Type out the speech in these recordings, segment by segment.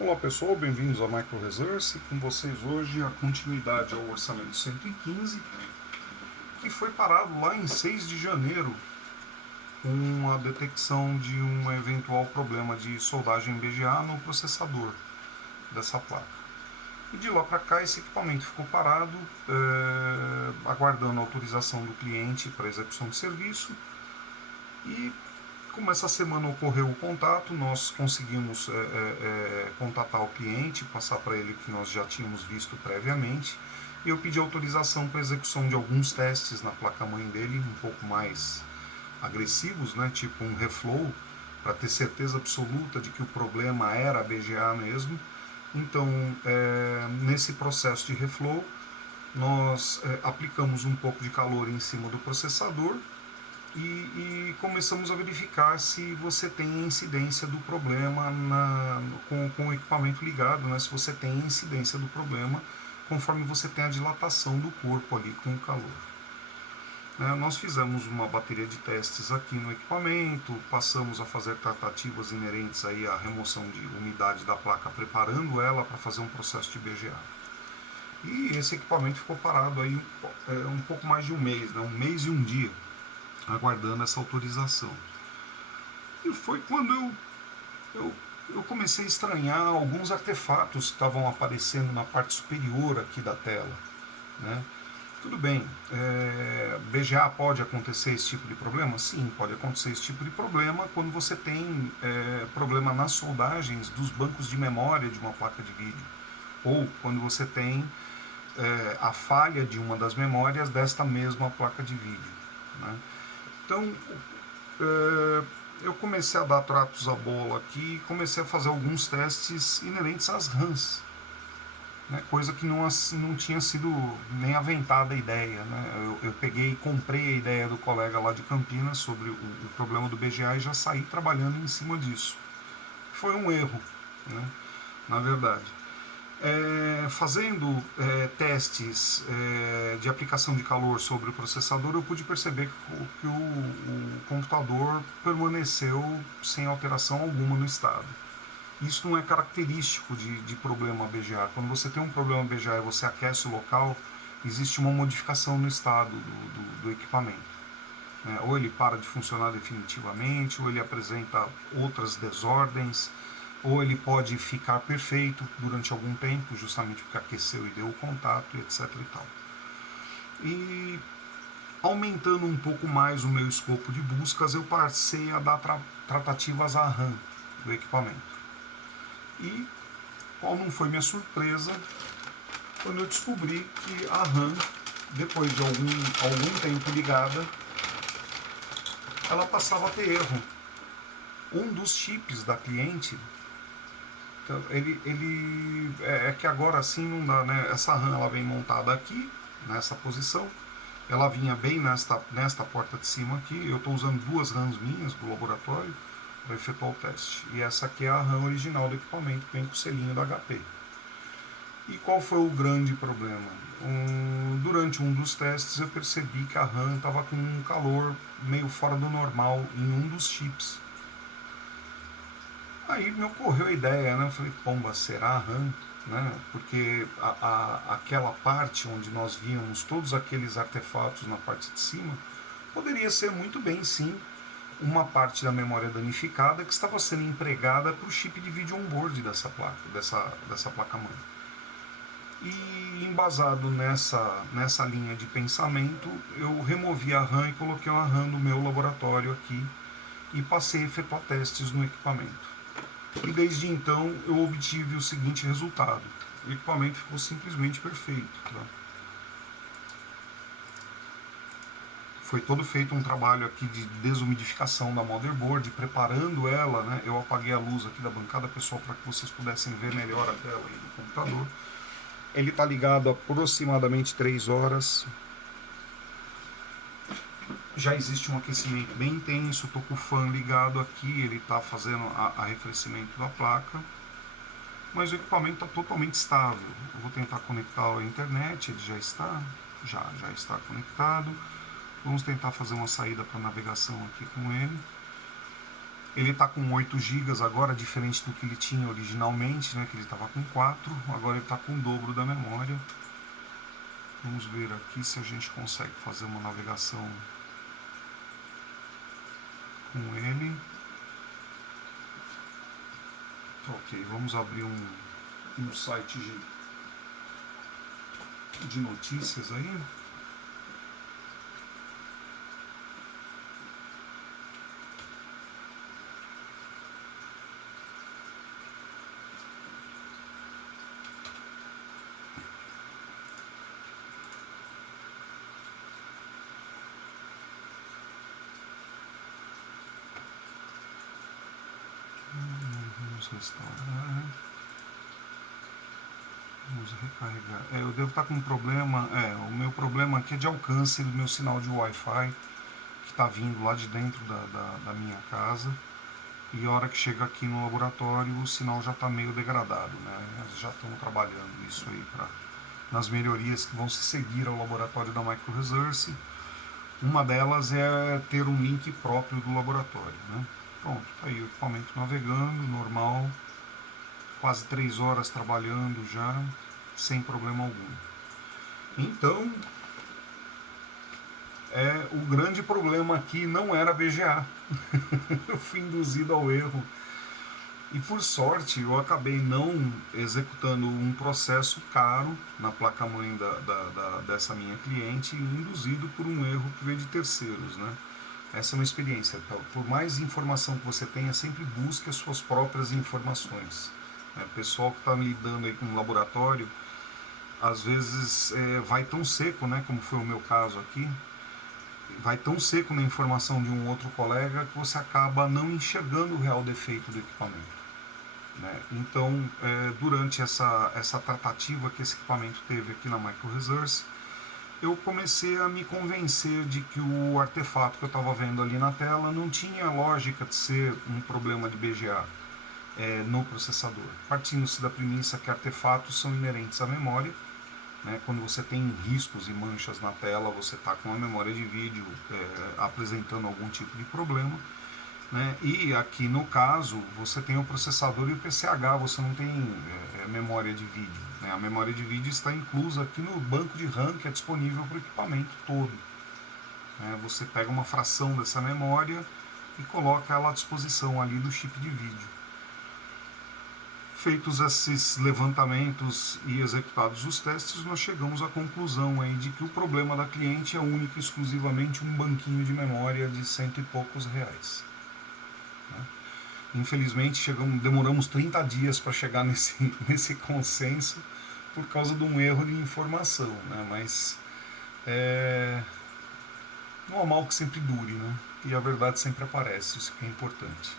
Olá pessoal, bem-vindos a Micro Resource. Com vocês hoje a continuidade ao orçamento 115, que foi parado lá em 6 de janeiro com a detecção de um eventual problema de soldagem BGA no processador dessa placa. E de lá para cá esse equipamento ficou parado, aguardando a autorização do cliente para execução de serviço. E como essa semana ocorreu o contato, nós conseguimos contatar o cliente, passar para ele o que nós já tínhamos visto previamente, e eu pedi autorização para execução de alguns testes na placa-mãe dele, um pouco mais agressivos, né, tipo um reflow, para ter certeza absoluta de que o problema era a BGA mesmo. Então, nesse processo de reflow, nós aplicamos um pouco de calor em cima do processador e começamos a verificar se você tem incidência do problema com o equipamento ligado, né? Se você tem incidência do problema conforme você tem a dilatação do corpo ali com o calor. Nós fizemos uma bateria de testes aqui no equipamento, passamos a fazer tratativas inerentes aí à remoção de umidade da placa, preparando ela para fazer um processo de BGA. E esse equipamento ficou parado aí um pouco mais de um mês, né? Um mês e um dia, aguardando essa autorização. E foi quando eu comecei a estranhar alguns artefatos que estavam aparecendo na parte superior aqui da tela, né? Tudo bem, BGA pode acontecer esse tipo de problema? Sim, pode acontecer esse tipo de problema quando você tem problema nas soldagens dos bancos de memória de uma placa de vídeo, ou quando você tem a falha de uma das memórias desta mesma placa de vídeo, né? Então, eu comecei a dar tratos à bola aqui e comecei a fazer alguns testes inerentes às RAMs, né, coisa que não tinha sido nem aventada a ideia, né? Eu peguei e comprei a ideia do colega lá de Campinas sobre o problema do BGA e já saí trabalhando em cima disso. Foi um erro, né, na verdade. Fazendo testes de aplicação de calor sobre o processador, eu pude perceber que o computador permaneceu sem alteração alguma no estado. Isso não é característico de problema BGA. Quando você tem um problema BGA e você aquece o local, existe uma modificação no estado do equipamento. Ou ele para de funcionar definitivamente, ou ele apresenta outras desordens, ou ele pode ficar perfeito durante algum tempo, justamente porque aqueceu e deu o contato, etc. e tal. E aumentando um pouco mais o meu escopo de buscas, eu passei a dar tratativas à RAM do equipamento. E qual não foi minha surpresa quando eu descobri que a RAM, depois de algum tempo ligada, ela passava a ter erro. Um dos chips da cliente, então, é que agora assim não dá, né? Essa RAM ela vem montada aqui, nessa posição, ela vinha bem nesta porta de cima aqui. Eu estou usando duas RAMs minhas do laboratório para efetuar o teste. E essa aqui é a RAM original do equipamento, que vem com o selinho da HP. E qual foi o grande problema? Durante um dos testes eu percebi que a RAM estava com um calor meio fora do normal em um dos chips. Aí me ocorreu a ideia, né? Eu falei, pomba, será a RAM? Né? Porque aquela parte onde nós víamos todos aqueles artefatos na parte de cima poderia ser muito bem, sim, uma parte da memória danificada que estava sendo empregada para o chip de vídeo on-board dessa placa, dessa placa-mãe. E embasado nessa linha de pensamento, eu removi a RAM e coloquei uma RAM no meu laboratório aqui e passei a efetuar testes no equipamento. E desde então eu obtive o seguinte resultado: o equipamento ficou simplesmente perfeito. Tá? Foi todo feito um trabalho aqui de desumidificação da motherboard, preparando ela, né? Eu apaguei a luz aqui da bancada, pessoal, para que vocês pudessem ver melhor a tela aí do computador. Ele está ligado há aproximadamente 3 horas. Já existe um aquecimento bem intenso, estou com o fã ligado aqui, ele está fazendo arrefecimento da placa. Mas o equipamento está totalmente estável. Eu vou tentar conectar à internet, ele já está conectado. Vamos tentar fazer uma saída para navegação aqui com ele. Ele está com 8 GB agora, diferente do que ele tinha originalmente, né, que ele estava com 4, agora ele está com o dobro da memória. Vamos ver aqui se a gente consegue fazer uma navegação com ele. Ok, vamos abrir um site de notícias aí. Vamos restaurar. Vamos recarregar. Eu devo estar com um problema. O meu problema aqui é de alcance do meu sinal de Wi-Fi, que está vindo lá de dentro da minha casa. E a hora que chega aqui no laboratório, o sinal já está meio degradado, né? Eles já estão trabalhando isso aí nas melhorias que vão se seguir ao laboratório da Micro Resource. Uma delas é ter um link próprio do laboratório, né? Pronto, tá aí o equipamento navegando, normal, quase 3 horas trabalhando já, sem problema algum. Então, o grande problema aqui não era BGA. Eu fui induzido ao erro. E por sorte, eu acabei não executando um processo caro na placa-mãe dessa minha cliente, induzido por um erro que veio de terceiros, né? Essa é uma experiência. Por mais informação que você tenha, sempre busque as suas próprias informações. O pessoal que está lidando aí com um laboratório, às vezes vai tão seco, né, como foi o meu caso aqui, vai tão seco na informação de um outro colega que você acaba não enxergando o real defeito do equipamento. Né? Então, durante essa tratativa que esse equipamento teve aqui na Micro Resource, eu comecei a me convencer de que o artefato que eu estava vendo ali na tela não tinha lógica de ser um problema de BGA no processador. Partindo-se da premissa que artefatos são inerentes à memória, né? Quando você tem riscos e manchas na tela, você está com a memória de vídeo apresentando algum tipo de problema. Né? E aqui no caso, você tem o processador e o PCH, você não tem memória de vídeo. Né? A memória de vídeo está inclusa aqui no banco de RAM que é disponível para o equipamento todo. Você pega uma fração dessa memória e coloca ela à disposição ali do chip de vídeo. Feitos esses levantamentos e executados os testes, nós chegamos à conclusão aí de que o problema da cliente é único e exclusivamente um banquinho de memória de R$100 e poucos. Infelizmente demoramos 30 dias para chegar nesse consenso por causa de um erro de informação, né? Mas não há mal que sempre dure, né? E a verdade sempre aparece, isso que é importante.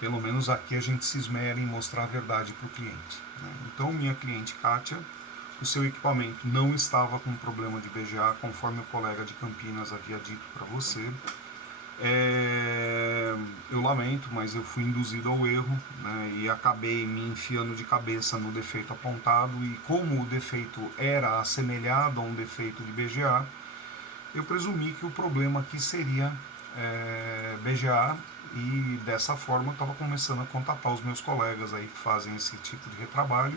Pelo menos aqui a gente se esmera em mostrar a verdade para o cliente. Né? Então, minha cliente Kátia, o seu equipamento não estava com problema de BGA, conforme o colega de Campinas havia dito para você. Eu lamento, mas eu fui induzido ao erro, né, e acabei me enfiando de cabeça no defeito apontado, e como o defeito era assemelhado a um defeito de BGA, eu presumi que o problema aqui seria BGA, e dessa forma eu estava começando a contatar os meus colegas aí que fazem esse tipo de retrabalho,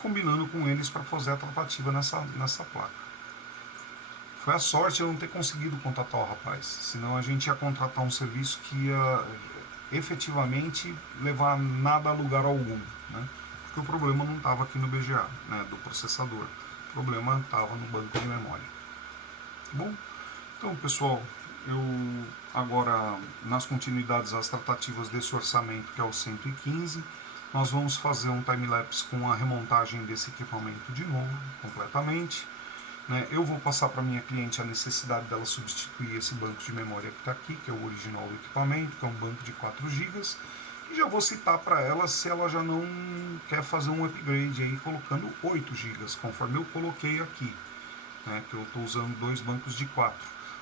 combinando com eles para fazer a tratativa nessa placa. Foi a sorte eu não ter conseguido contatar o rapaz, senão a gente ia contratar um serviço que ia efetivamente levar nada a lugar algum, né? Porque o problema não estava aqui no BGA, né, do processador, o problema estava no banco de memória. Bom, então pessoal, eu agora, nas continuidades às tratativas desse orçamento, que é o 115, nós vamos fazer um time-lapse com a remontagem desse equipamento de novo, completamente. Eu vou passar para a minha cliente a necessidade dela substituir esse banco de memória que está aqui, que é o original do equipamento, que é um banco de 4 GB, e já vou citar para ela se ela já não quer fazer um upgrade aí, colocando 8 GB, conforme eu coloquei aqui, né, que eu estou usando 2 bancos de 4.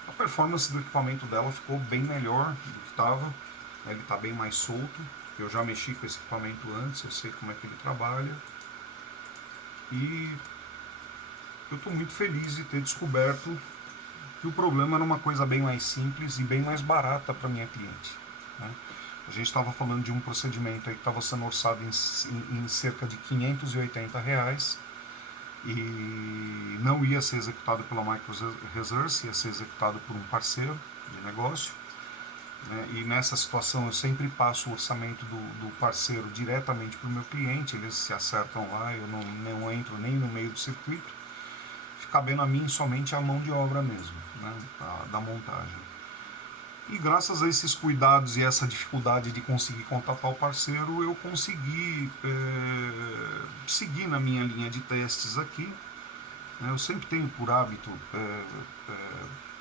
A performance do equipamento dela ficou bem melhor do que estava, né, ele está bem mais solto, eu já mexi com esse equipamento antes, eu sei como é que ele trabalha, e eu estou muito feliz de ter descoberto que o problema era uma coisa bem mais simples e bem mais barata para minha cliente. né? A gente estava falando de um procedimento aí que estava sendo orçado em cerca de R$ 580 e não ia ser executado pela Micro Resource, ia ser executado por um parceiro de negócio, né? E nessa situação eu sempre passo o orçamento do parceiro diretamente para o meu cliente, eles se acertam lá, eu não entro nem no meio do circuito, fica cabendo a mim somente a mão de obra mesmo, né? Da montagem. E graças a esses cuidados e essa dificuldade de conseguir contatar o parceiro, eu consegui seguir na minha linha de testes aqui. Eu sempre tenho por hábito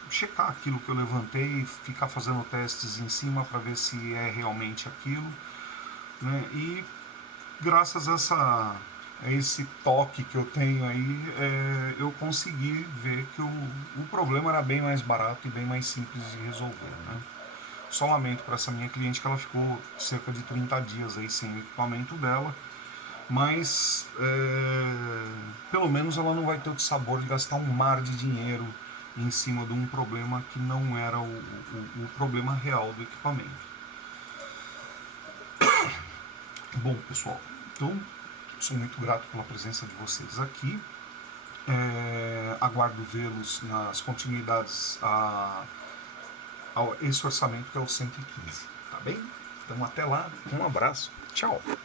checar aquilo que eu levantei, ficar fazendo testes em cima para ver se é realmente aquilo, né? E graças a esse toque que eu tenho aí, eu consegui ver que o problema era bem mais barato e bem mais simples de resolver, né? Só lamento para essa minha cliente que ela ficou cerca de 30 dias aí sem o equipamento dela, mas pelo menos ela não vai ter o sabor de gastar um mar de dinheiro em cima de um problema que não era o problema real do equipamento. Bom, pessoal, então sou muito grato pela presença de vocês aqui. Aguardo vê-los nas continuidades a esse orçamento que é o 115, tá bem? Então até lá, um abraço, tchau!